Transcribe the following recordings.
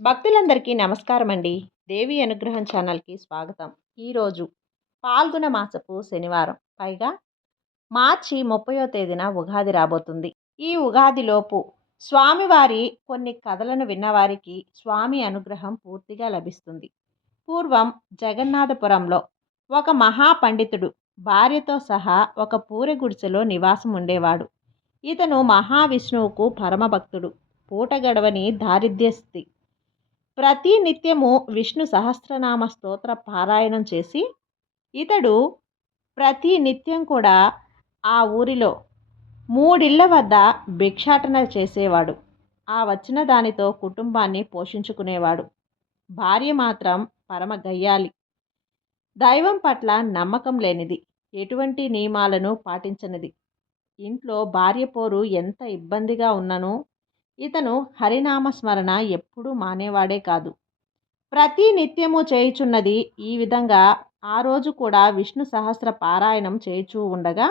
భక్తులందరికీ నమస్కారం అండి దేవి అనుగ్రహం ఛానల్కి స్వాగతం. ఈరోజు పాల్గొన మాసపు శనివారం. పైగా మార్చి ముప్పయో తేదీన ఉగాది రాబోతుంది. ఈ ఉగాదిలోపు స్వామివారి కొన్ని కథలను విన్నవారికి స్వామి అనుగ్రహం పూర్తిగా లభిస్తుంది. పూర్వం జగన్నాథపురంలో ఒక మహాపండితుడు భార్యతో సహా ఒక పూరె గుడిసెలో నివాసం ఉండేవాడు. ఇతను మహావిష్ణువుకు పరమభక్తుడు. పూట గడవని దారిద్ర్యస్థితి ప్రతి నిత్యము విష్ణు సహస్రనామ స్తోత్ర పారాయణం చేసి ఇతడు ప్రతి నిత్యం కూడా ఆ ఊరిలో మూడిళ్ళ వద్ద భిక్షాటన చేసేవాడు. ఆ వచ్చిన దానితో కుటుంబాన్ని పోషించుకునేవాడు. భార్య మాత్రం పరమ గయ్యాలి. దైవం పట్ల నమ్మకం లేనిది ఎటువంటి నియమాలను పాటించనిది. ఇంట్లో భార్య పోరు ఎంత ఇబ్బందిగా ఉన్ననూ ఇతను హరినామస్మరణ ఎప్పుడూ మానేవాడే కాదు. ప్రతి నిత్యము చేయుచున్నది ఈ విధంగా ఆ రోజు కూడా విష్ణు సహస్ర పారాయణం చేయుచూ ఉండగా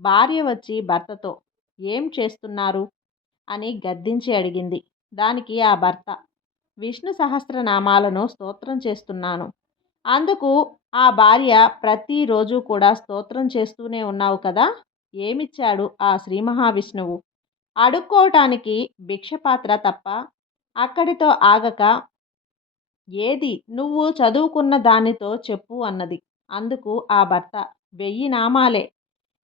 భార్య వచ్చి భర్తతో ఏం చేస్తున్నారు అని గద్దించి అడిగింది. దానికి ఆ భర్త విష్ణు సహస్రనామాలను స్తోత్రం చేస్తున్నాను. అందుకు ఆ భార్య ప్రతిరోజు కూడా స్తోత్రం చేస్తూనే ఉన్నావు కదా? ఏమిచ్చాడు ఆ శ్రీ మహావిష్ణువు? అడుక్కోవటానికి భిక్షపాత్ర తప్ప అక్కడితో ఆగక. ఏది? నువ్వు చదువుకున్న దానితో చెప్పు అన్నది. అందుకు ఆ భర్త వెయ్యి నామాలే.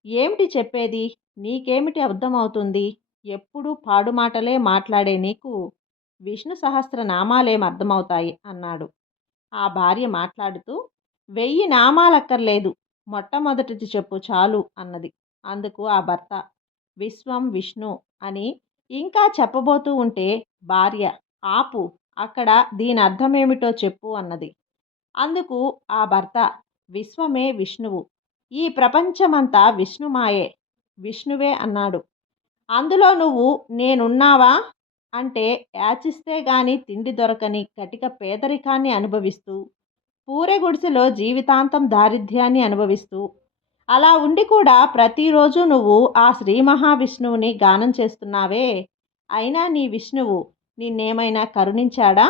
ఏమిటి చెప్పేది? నీకేమిటి అర్థమవుతుంది? ఎప్పుడు పాడుమాటలే మాట్లాడే నీకు విష్ణు సహస్ర నామాలేం అర్థమవుతాయి? అన్నాడు. ఆ భార్య మాట్లాడుతూ వెయ్యి నామాలక్కర్లేదు. మొట్టమొదటిది చెప్పు చాలు అన్నది. అందుకు ఆ భర్త విశ్వం విష్ణు అని ఇంకా చెప్పబోతూ ఉంటే భార్య ఆపు అక్కడ దీని అర్థమేమిటో చెప్పు అన్నది. అందుకు ఆ భర్త విశ్వమే విష్ణువు. ఈ ప్రపంచమంతా విష్ణుమాయే విష్ణువే అన్నాడు. అందులో నువ్వు నేనున్నావా? అంటే యాచిస్తే గాని తిండి దొరకని కటిక పేదరికాన్ని అనుభవిస్తూ పూరె గుడిసెలో జీవితాంతం దారిద్ర్యాన్ని అనుభవిస్తూ అలా ఉండి కూడా ప్రతిరోజు నువ్వు ఆ శ్రీ మహావిష్ణువుని గానం చేస్తున్నావే. అయినా నీ విష్ణువు నిన్నేమైనా కరుణించాడా?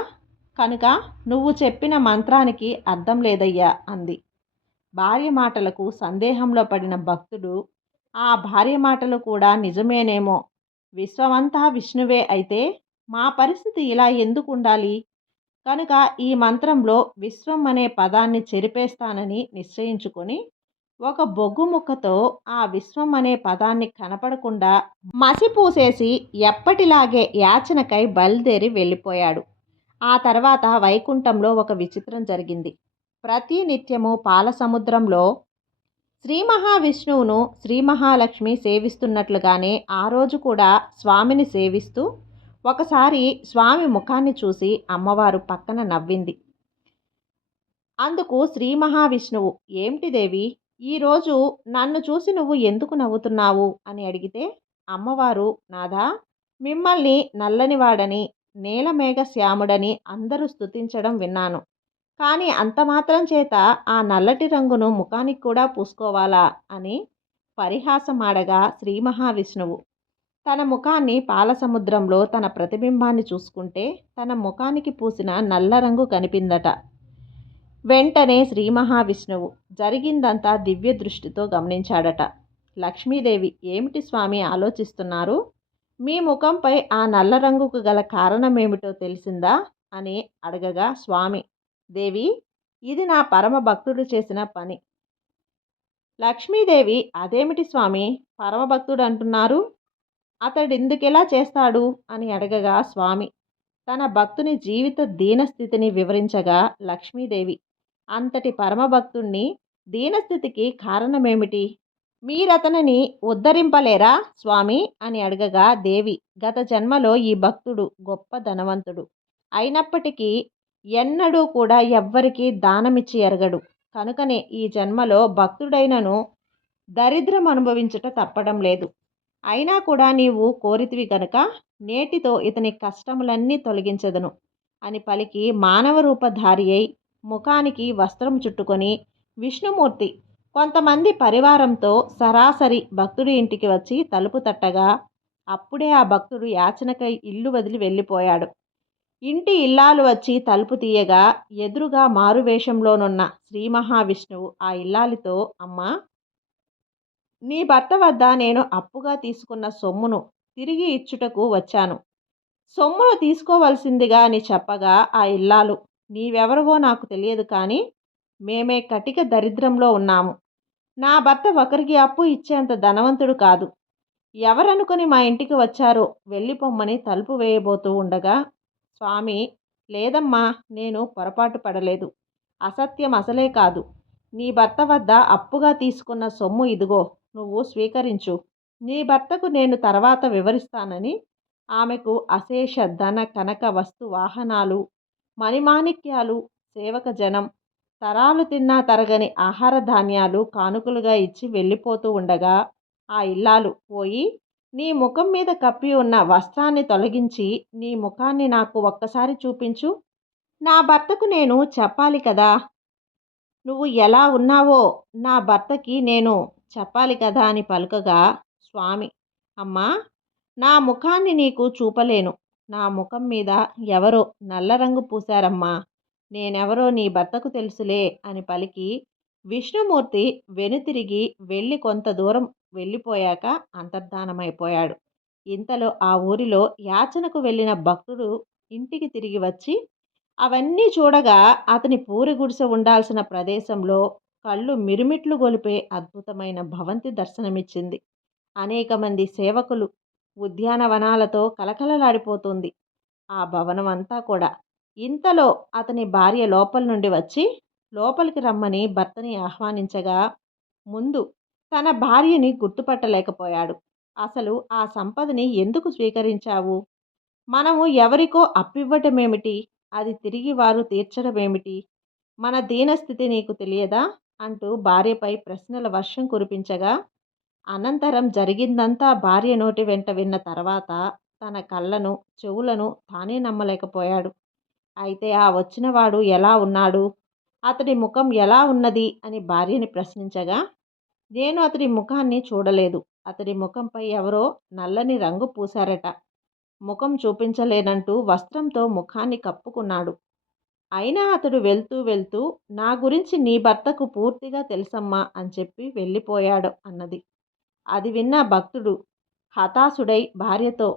కనుక నువ్వు చెప్పిన మంత్రానికి అర్థం లేదయ్యా అంది. భార్య మాటలకు సందేహంలో పడిన భక్తుడు ఆ భార్య మాటలు కూడా నిజమేనేమో. విశ్వమంతా విష్ణువే అయితే మా పరిస్థితి ఇలా ఎందుకు ఉండాలి? కనుక ఈ మంత్రంలో విశ్వం అనే పదాన్ని చెరిపేస్తానని నిశ్చయించుకొని ఒక బొగ్గు ముక్కతో ఆ విశ్వం అనే పదాన్ని కనపడకుండా మసిపూసేసి ఎప్పటిలాగే యాచనకై బయలుదేరి వెళ్ళిపోయాడు. ఆ తర్వాత వైకుంఠంలో ఒక విచిత్రం జరిగింది. ప్రతి నిత్యము పాల సముద్రంలో శ్రీ మహావిష్ణువును శ్రీ మహాలక్ష్మి సేవిస్తున్నట్లుగానే ఆ రోజు కూడా స్వామిని సేవిస్తూ ఒకసారి స్వామి ముఖాన్ని చూసి అమ్మవారు పక్కన నవ్వింది. అందుకు శ్రీ మహావిష్ణువు ఏమిటి దేవి? ఈరోజు నన్ను చూసి నువ్వు ఎందుకు నవ్వుతున్నావు? అని అడిగితే అమ్మవారు నాదా మిమ్మల్ని నల్లనివాడని నేలమేఘ శ్యాముడని అందరూ స్తుతించడం విన్నాను. కానీ అంత మాత్రం చేత ఆ నల్లటి రంగును ముఖానికి కూడా పూసుకోవాలా అని పరిహాసమాడగా శ్రీ మహావిష్ణువు తన ముఖాన్ని పాలసముద్రంలో తన ప్రతిబింబాన్ని చూసుకుంటే తన ముఖానికి పూసిన నల్ల రంగు కనిపిందట. వెంటనే శ్రీ మహావిష్ణువు జరిగిందంతా దివ్య దృష్టితో గమనించాడట. లక్ష్మీదేవి ఏమిటి స్వామి ఆలోచిస్తున్నారు? మీ ముఖంపై ఆ నల్ల రంగుకు గల కారణమేమిటో తెలిసిందా? అని అడగగా స్వామి. దేవి ఇది నా పరమ భక్తుడు చేసిన పని. లక్ష్మీదేవి అదేమిటి స్వామి? పరమభక్తుడు అంటున్నారు? అతడెందుకెలా చేస్తాడు? అని అడగగా స్వామి. తన భక్తుని జీవిత దీనస్థితిని వివరించగా లక్ష్మీదేవి అంతటి పరమభక్తుణ్ణి దీనస్థితికి కారణమేమిటి? మీరతనిని ఉద్ధరింపలేరా స్వామి? అని అడగగా దేవి. గత జన్మలో ఈ భక్తుడు గొప్ప ధనవంతుడు. అయినప్పటికీ ఎన్నడూ కూడా ఎవ్వరికీ దానమిచ్చి ఎరగడు. కనుకనే ఈ జన్మలో భక్తుడైనను దరిద్రం అనుభవించుట తప్పడం లేదు. అయినా కూడా నీవు కోరితివి గనుక నేటితో ఇతని కష్టములన్నీ తొలగించదను అని పలికి మానవ రూపధారి అయి ముఖానికి వస్త్రం చుట్టుకొని విష్ణుమూర్తి కొంతమంది పరివారంతో సరాసరి భక్తుడి ఇంటికి వచ్చి తలుపు తట్టగా అప్పుడే ఆ భక్తుడు యాచనకై ఇల్లు వదిలి వెళ్ళిపోయాడు. ఇంటి ఇల్లాలు వచ్చి తలుపు తీయగా ఎదురుగా మారువేషంలోనున్న శ్రీ మహావిష్ణువు ఆ ఇల్లాలితో అమ్మా నీ భర్త వద్ద నేను అప్పుగా తీసుకున్న సొమ్మును తిరిగి ఇచ్చుటకు వచ్చాను. సొమ్మును తీసుకోవలసిందిగా అని చెప్పగా ఆ ఇల్లాలు నీవెవరవో నాకు తెలియదు కానీ మేమే కటిక దరిద్రంలో ఉన్నాము. నా భర్త ఒకరికి అప్పు ఇచ్చేంత ధనవంతుడు కాదు. ఎవరనుకుని మా ఇంటికి వచ్చారో వెళ్ళిపోమ్మని తలుపు వేయబోతూ ఉండగా స్వామి లేదమ్మా నేను పొరపాటు పడలేదు. అసత్యం అసలే కాదు. నీ భర్త వద్ద అప్పుగా తీసుకున్న సొమ్ము ఇదిగో నువ్వు స్వీకరించు. నీ భర్తకు నేను తర్వాత వివరిస్తానని ఆమెకు అశేష ధన కనక వస్తు వాహనాలు మణిమాణిక్యాలు సేవక జనం తరాలు తిన్నా తరగని ఆహార ధాన్యాలు కానుకలుగా ఇచ్చి వెళ్ళిపోతూ ఉండగా ఆ ఇల్లాలు పోయి నీ ముఖం మీద కప్పి ఉన్న వస్త్రాన్ని తొలగించి నీ ముఖాన్ని నాకు ఒక్కసారి చూపించు. నా భర్తకు నేను చెప్పాలి కదా. నువ్వు ఎలా ఉన్నావో నా భర్తకి నేను చెప్పాలి కదా అని పలుకగా స్వామి అమ్మా నా ముఖాన్ని నీకు చూపలేను. నా ముఖం మీద ఎవరో నల్ల రంగు పూశారమ్మా నేనెవరో నీ భర్తకు తెలుసులే అని పలికి విష్ణుమూర్తి వెనుతిరిగి వెళ్ళి కొంత దూరం వెళ్ళిపోయాక అంతర్ధానమైపోయాడు. ఇంతలో ఆ ఊరిలో యాచనకు వెళ్ళిన భక్తుడు ఇంటికి తిరిగి వచ్చి అవన్నీ చూడగా అతని పూరి గుడిసె ఉండాల్సిన ప్రదేశంలో కళ్ళు మిరుమిట్లు గొలిపే అద్భుతమైన భవంతి దర్శనమిచ్చింది. అనేక మంది సేవకులు ఉద్యానవనాలతో కలకలలాడిపోతుంది ఆ భవనం అంతా కూడా ఇంతలో అతని భార్య లోపల నుండి వచ్చి లోపలికి రమ్మని భర్తని ఆహ్వానించగా ముందు తన భార్యని గుర్తుపట్టలేకపోయాడు. అసలు ఆ సంపదని ఎందుకు స్వీకరించావు? మనము ఎవరికో అప్పివ్వటమేమిటి? అది తిరిగి వారు తీర్చడమేమిటి? మన దీనస్థితి నీకు తెలియదా? అంటూ భార్యపై ప్రశ్నల వర్షం కురిపించగా అనంతరం జరిగిందంతా భార్య నోటి వెంట విన్న తర్వాత తన కళ్ళను చెవులను తానే నమ్మలేకపోయాడు. అయితే ఆ వచ్చినవాడు ఎలా ఉన్నాడు? అతడి ముఖం ఎలా ఉన్నది? అని భార్యని ప్రశ్నించగా నేను అతడి ముఖాన్ని చూడలేదు. అతడి ముఖంపై ఎవరో నల్లని రంగు పూశారట. ముఖం చూపించలేనంటూ వస్త్రంతో ముఖాన్ని కప్పుకున్నాడు. అయినా అతడు వెళ్తూ వెళ్తూ నా గురించి నీ భర్తకు పూర్తిగా తెలుసమ్మా అని చెప్పి వెళ్ళిపోయాడు అన్నది. అది విన్న భక్తుడు హతాశుడై భార్యతో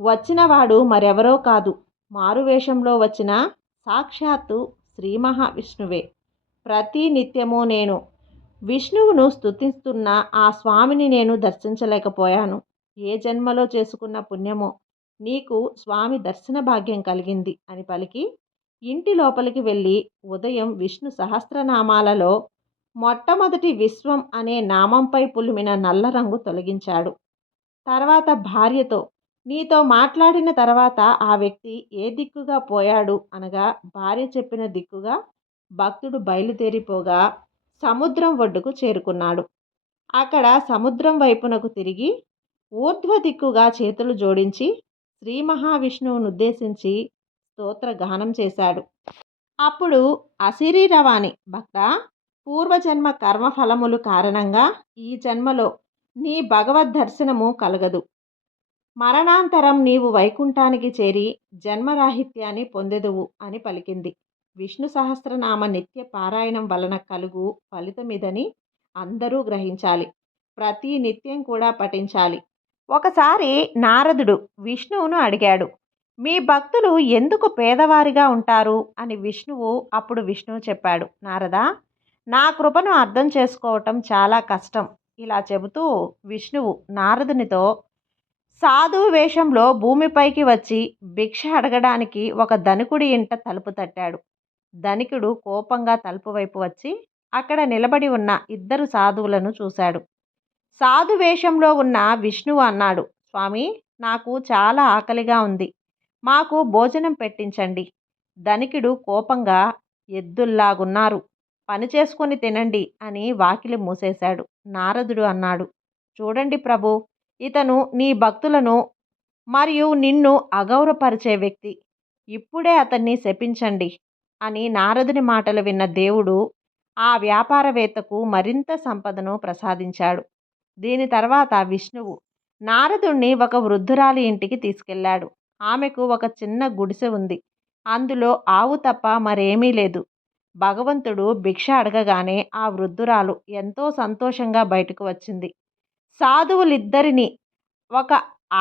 వచ్చినవాడు మరెవరో కాదు. మారువేషంలో వచ్చిన సాక్షాత్తు శ్రీ మహావిష్ణువే. ప్రతి నిత్యము నేను విష్ణువును స్థుతిస్తున్న ఆ స్వామిని నేను దర్శించలేకపోయాను. ఏ జన్మలో చేసుకున్న పుణ్యమో నీకు స్వామి దర్శన భాగ్యం కలిగింది అని పలికి ఇంటి లోపలికి వెళ్ళి ఉదయం విష్ణు సహస్రనామాలలో మొట్టమొదటి విశ్వం అనే నామంపై పులిమిన నల్ల రంగు తొలగించాడు. తర్వాత భార్యతో నీతో మాట్లాడిన తర్వాత ఆ వ్యక్తి ఏ దిక్కుగా పోయాడు? అనగా భార్య చెప్పిన దిక్కుగా భక్తుడు బయలుదేరిపోగా సముద్రం ఒడ్డుకు చేరుకున్నాడు. అక్కడ సముద్రం వైపునకు తిరిగి ఊర్ధ్వ దిక్కుగా చేతులు జోడించి శ్రీ మహావిష్ణువును ఉద్దేశించి స్తోత్ర గానం చేశాడు. అప్పుడు అసిరీరవాణి భక్త పూర్వజన్మ కర్మఫలములు కారణంగా ఈ జన్మలో నీ భగవద్ దర్శనము కలగదు. మరణాంతరం నీవు వైకుంఠానికి చేరి జన్మరాహిత్యాన్ని పొందెదువు అని పలికింది. విష్ణు సహస్రనామ నిత్య పారాయణం వలన కలుగు ఫలితమిదని అందరూ గ్రహించాలి. ప్రతి నిత్యం కూడా పఠించాలి. ఒకసారి నారదుడు విష్ణువును అడిగాడు మీ భక్తులు ఎందుకు పేదవారిగా ఉంటారు? అని విష్ణువు అప్పుడు విష్ణువు చెప్పాడు నారద నా కృపను అర్థం చేసుకోవటం చాలా కష్టం. ఇలా చెబుతూ విష్ణువు నారదునితో సాధువు వేషంలో భూమిపైకి వచ్చి భిక్ష అడగడానికి ఒక ధనికుడి ఇంట తలుపు తట్టాడు. ధనికుడు కోపంగా తలుపు వైపు వచ్చి అక్కడ నిలబడి ఉన్న ఇద్దరు సాధువులను చూశాడు. సాధు వేషంలో ఉన్న విష్ణువు అన్నాడు స్వామి నాకు చాలా ఆకలిగా ఉంది. మాకు భోజనం పెట్టించండి. ధనికుడు కోపంగా ఎద్దుల్లాగున్నారు. పని చేసుకొని తినండి అని వాకిలి మూసేశాడు. నారదుడు అన్నాడు చూడండి ప్రభు ఇతను నీ భక్తులను మరియు నిన్ను అగౌరవపరిచే వ్యక్తి. ఇప్పుడే అతన్ని శపించండి అని నారదుని మాటలు విన్న దేవుడు ఆ వ్యాపారవేత్తకు మరింత సంపదను ప్రసాదించాడు. దీని తర్వాత విష్ణువు నారదుణ్ణి ఒక వృద్ధురాలి ఇంటికి తీసుకెళ్ళాడు. ఆమెకు ఒక చిన్న గుడిసె ఉంది. అందులో ఆవు తప్ప మరేమీ లేదు. భగవంతుడు భిక్ష అడగగానే ఆ వృద్ధురాలు ఎంతో సంతోషంగా బయటకు వచ్చింది. సాధువులిద్దరిని ఒక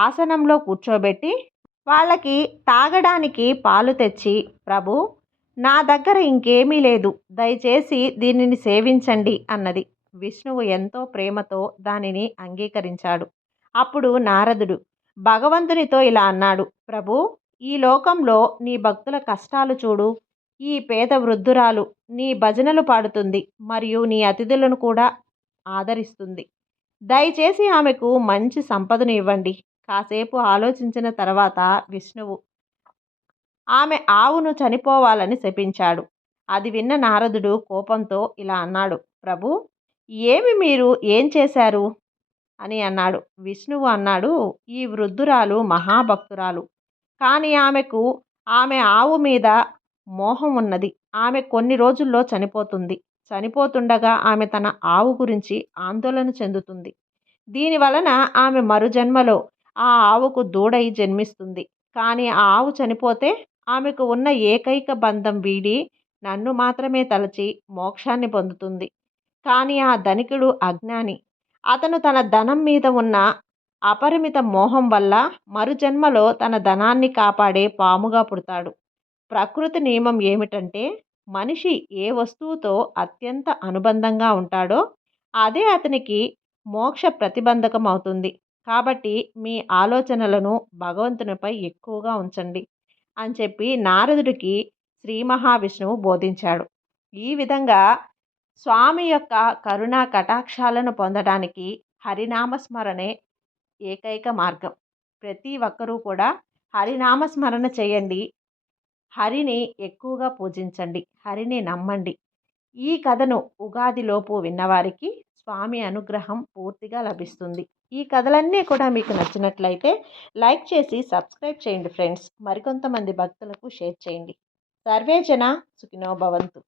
ఆసనంలో కూర్చోబెట్టి వాళ్ళకి తాగడానికి పాలు తెచ్చి ప్రభు నా దగ్గర ఇంకేమీ లేదు. దయచేసి దీనిని సేవించండి అన్నది. విష్ణువు ఎంతో ప్రేమతో దానిని అంగీకరించాడు. అప్పుడు నారదుడు భగవంతునితో ఇలా అన్నాడు ప్రభు ఈ లోకంలో నీ భక్తుల కష్టాలు చూడు. ఈ పేద వృద్ధురాలు నీ భజనలు పాడుతుంది మరియు నీ అతిథులను కూడా ఆదరిస్తుంది. దయచేసి ఆమెకు మంచి సంపదను ఇవ్వండి. కాసేపు ఆలోచించిన తర్వాత విష్ణువు ఆమె ఆవును చనిపోవాలని శపించాడు. అది విన్న నారదుడు కోపంతో ఇలా అన్నాడు ప్రభు ఏమి మీరు ఏం చేశారు అని అన్నాడు. విష్ణువు అన్నాడు ఈ వృద్ధురాలు మహాభక్తురాలు. కానీ ఆమెకు ఆమె ఆవు మీద మోహం ఉన్నది. ఆమె కొన్ని రోజుల్లో చనిపోతుంది. చనిపోతుండగా ఆమె తన ఆవు గురించి ఆందోళన చెందుతుంది. దీని వలన ఆమె మరుజన్మలో ఆ ఆవుకు దూడై జన్మిస్తుంది. కానీ ఆ ఆవు చనిపోతే ఆమెకు ఉన్న ఏకైక బంధం వీడి నన్ను మాత్రమే తలచి మోక్షాన్ని పొందుతుంది. కానీ ఆ ధనికుడు అజ్ఞాని. అతను తన ధనం మీద ఉన్న అపరిమిత మోహం వల్ల మరుజన్మలో తన ధనాన్ని కాపాడే పాముగా పుడతాడు. ప్రకృతి నియమం ఏమిటంటే మనిషి ఏ వస్తువుతో అత్యంత అనుబంధంగా ఉంటాడో అదే అతనికి మోక్ష ప్రతిబంధకం అవుతుంది కాబట్టి మీ ఆలోచనలను భగవంతునిపై ఎక్కువగా ఉంచండి అని చెప్పి నారదుడికి శ్రీ మహావిష్ణువు బోధించాడు. ఈ విధంగా స్వామి యొక్క కరుణా కటాక్షాలను పొందడానికి హరినామస్మరణే ఏకైక మార్గం. ప్రతి ఒక్కరూ కూడా హరినామస్మరణ చేయండి. హరిని ఎక్కువగా పూజించండి హరిని నమ్మండి. ఈ కథను ఉగాదిలోపు విన్నవారికి స్వామి అనుగ్రహం పూర్తిగా లభిస్తుంది. ఈ కథలన్నీ కూడా మీకు నచ్చినట్లయితే లైక్ చేసి సబ్స్క్రైబ్ చేయండి ఫ్రెండ్స్. మరికొంతమంది భక్తులకు షేర్ చేయండి. సర్వేజన సుఖినో భవంతు.